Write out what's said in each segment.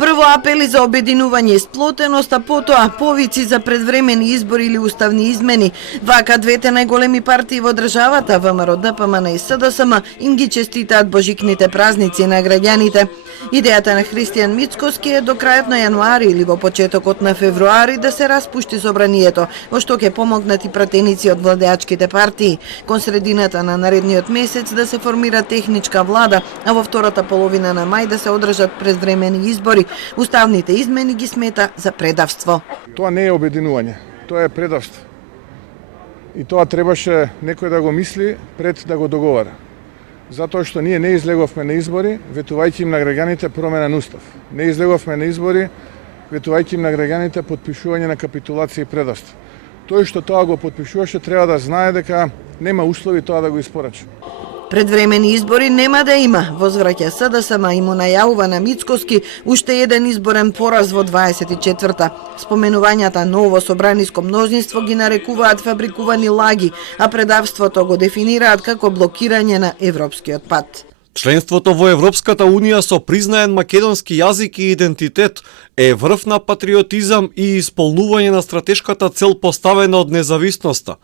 Прво апели за обединување и сплотеност, а потоа повици за предвремени избори или уставни измени. Вака двете најголеми партии во државата, ВМРО, ДПМН и СДСМ, им ги честитаат божикните празници на граѓаните. Идејата на Христијан Мицкоски е до крајот на јануари или во почетокот на февруари да се распушти собранието, во што ќе помогнат и пратеници од владеачките партии. Кон средината на наредниот месец да се формира техничка влада, а во втората половина на мај да се одржат предвремени избори. Уставните измени ги смета за предавство. Тоа не е обединување, тоа е предавство. И тоа требаше некој да го мисли пред да го договара. Затоа што ние не излеговме на избори, ветувајќи им на граѓаните промена на устав. Не излеговме на избори, ветувајќи им на граѓаните потпишување на капитулација и предавство. Тој што тоа го потпишуваше треба да знае дека нема услови тоа да го испорача. Предвремени избори нема да има, возвраќа СДСМ и му најавува на Мицкоски уште еден изборен пораз во 24-та. Споменувањата ново собраниско мнозинство ги нарекуваат фабрикувани лаги, а предавството го дефинираат како блокирање на европскиот пат. Членството во Европската Унија со признаен македонски јазик и идентитет е врв на патриотизам и исполнување на стратешката цел поставена од независноста.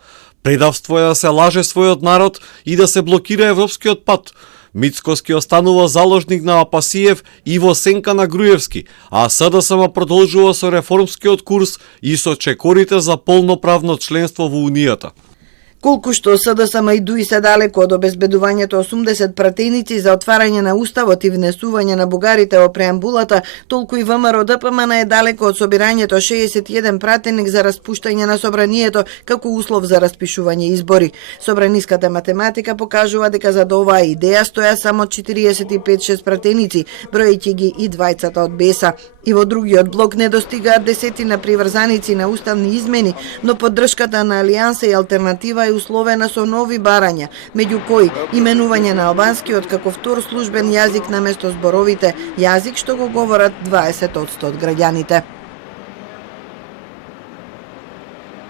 Предавство е да се лаже својот народ и да се блокира европскиот пат. Мицкоски останува заложник на Апасиев и во сенка на Груевски, а СДСМ продолжува со реформскиот курс и со чекорите за полноправно членство во Унијата. Колку што СДСМ и ДУИ се далеко од обезбедувањето 80 пратеници за отварање на уставот и внесување на бугарите во преамбулата, толку и ВМРО ДПМН е далеко од собирањето 61 пратеник за распуштање на собранието како услов за распишување избори. Собраниската математика покажува дека за оваа идеја стоја само 45-6 пратеници, бројќи ги и двајцата од БЕСА. И во другиот блок не достигаат десетина приврзаници на уставни измени, но поддршката на Алијанса и Алтернатива е условена со нови барања, меѓу кои именување на албанскиот како втор службен јазик наместо зборовите јазик што го говорат 20% од граѓаните.